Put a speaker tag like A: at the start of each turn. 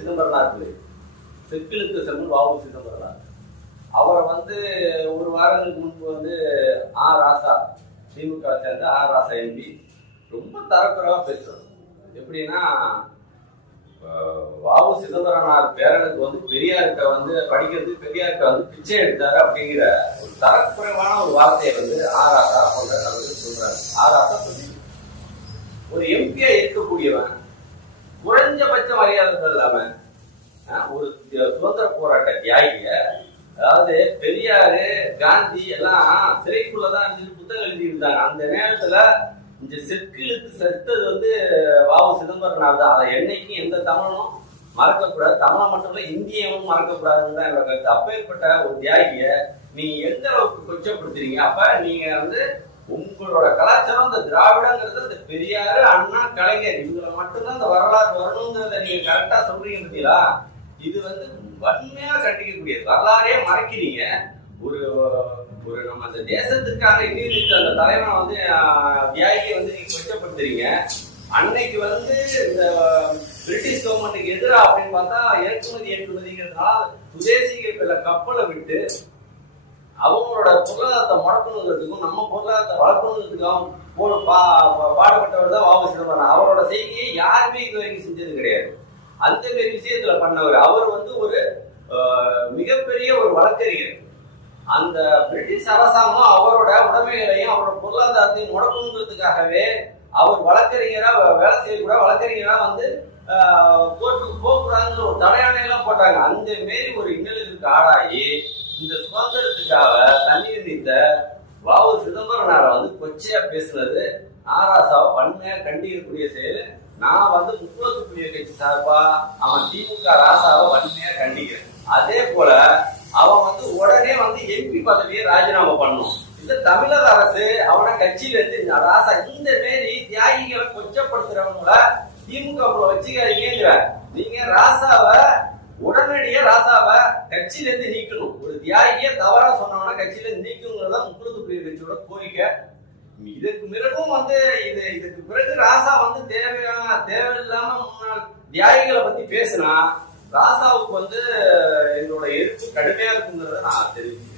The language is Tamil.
A: சிதம்பரனார் பிள்ளை செக்கிழுத்து செம்மன் வாவு சிதம்பரனார். அவரை வந்து ஒரு வாரங்களுக்கு முன்பு வந்து ஆ. ராசா திமுக சேர்ந்த ஆ. ராசா எம்பி ரொம்ப தரக்குறைவா பேசுறாரு. எப்படின்னா அஹ், வாவு சிதம்பரனார் பேரனுக்கு வந்து பெரியார்கிட்ட வந்து படிக்கிறதுக்கு பெரியார்கிட்ட வந்து பிச்சை எடுத்தாரு அப்படிங்கிற ஒரு தரக்குறைவான ஒரு வார்த்தையை வந்து ஆ. ராசா போன்ற சொல்றாரு. ஆ. ராசா ஒரு எம்பியா இருக்கக்கூடியவன் குறைஞ்சபட்ச மரியாதை ஒரு சுதந்திர போராட்ட தியாகிய அதாவது பெரியாரு காந்தி எல்லாம் சிறைக்குள்ளதான் இருந்து புத்தகம் எழுதி இருந்தாங்க அந்த நேரத்துல இந்த செக்கிழுத்து செத்தது வந்து வாவு சிதம்பரனார் தான் அதை என்னைக்கும் எந்த தமிழனும் மறக்கக்கூடாது. தமிழை மட்டும் இல்லை இந்தியவும் மறக்கக்கூடாதுன்னு தான் என்னோட கருத்து. அப்பேற்பட்ட ஒரு தியாகிய நீங்க எந்த அளவுக்கு கொச்சப்படுத்துறீங்க? அப்ப நீங்க வந்து உங்களோட கலாச்சாரம் இந்த திராவிடங்கிறது இந்த பெரியாரு அண்ணா கலைஞர் இவங்களை மட்டும்தான் இந்த வரலாறு வரணுங்கிறத நீங்க கரெக்டா சொல்றீங்க பார்த்தீங்களா? இது வந்து வன்மையா கண்டிக்கக்கூடியது. வரலாறே மறைக்கிறீங்க. ஒரு ஒரு நம்ம அந்த தேசத்துக்காக இன்னிட்டு அந்த தலைவனை வந்து ஆஹ், தியாகியை வந்து நீங்க கொச்சப்படுத்துறீங்க. அன்னைக்கு வந்து இந்த பிரிட்டிஷ் கவர்மெண்ட்டுக்கு எதிராக அப்படின்னு பார்த்தா ஏற்றுமதி ஏற்றுமதிங்கிறதுனால சுதேசிகள் கப்பலை விட்டு அவங்களோட பொருளாதாரத்தை முடக்கணுங்கிறதுக்கும் நம்ம பொருளாதாரத்தை வளர்க்கணுங்கிறதுக்கும் போல பா பாடுபட்டவர் தான் வாபஸ் சிதம்பரம். அவரோட செய்தியை யாருமே இது வரைக்கும் செஞ்சது கிடையாது. அந்த மாதிரி விஷயத்துல பண்ணவர். அவர் வந்து ஒரு மிகப்பெரிய ஒரு வழக்கறிஞர். அந்த பிரிட்டிஷ் அரசாங்கம் அவரோட உடமைகளையும் அவரோட பொருளாதாரத்தையும் முடக்கணுங்கிறதுக்காகவே அவர் வழக்கறிஞரா வேலை செய்யக்கூட வழக்கறிஞரா வந்து கோர்ட்டுக்கு போகக்கூடாதுங்கிற ஒரு தடையானை எல்லாம் போட்டாங்க. அந்த மாரி ஒரு இன்னலுக்கு ஆளாகி இந்த சுதந்திரத்துக்காக தண்ணீர் நீத்த வாவு சிதம்பரனாரை வந்து கொச்சையா பேசுனது நாராசாவை வன்மையா கண்டிக்கக்கூடிய செயல். நான் வந்து முற்போக்கு புரிய கட்சி சார்பா அவன் திமுக ராசாவை வன்மையா கண்டிக்கிறேன். அதே போல அவன் வந்து உடனே வந்து எம்பி பதவியை ராஜினாமா பண்ணணும். இந்த தமிழக அரசு அவனை கட்சியில இருந்து ராசா இந்த மாரி தியாகிகளை கொச்சப்படுத்துறவங்கள திமுக க்குள்ள வச்சுக்காதீங்கிற நீங்க ராசாவை உடனடியே ராசாவை கட்சியில இருந்து நீக்கணும். ஒரு தியாகியே தவறா சொன்னவன கட்சியில இருந்து நீக்கணுங்கிறதா தான் முக்குளத்து கட்சியோட கோரிக்கை. இதற்கு பிறகும் வந்து இது இதுக்கு பிறகு ராசா வந்து தேவையான தேவையில்லாம முன்னாள் தியாகிகளை பத்தி பேசினா ராசாவுக்கு வந்து என்னோட எதிர்ப்பு கடுமையா இருக்குங்கிறத நான் தெரிவிக்கிறேன்.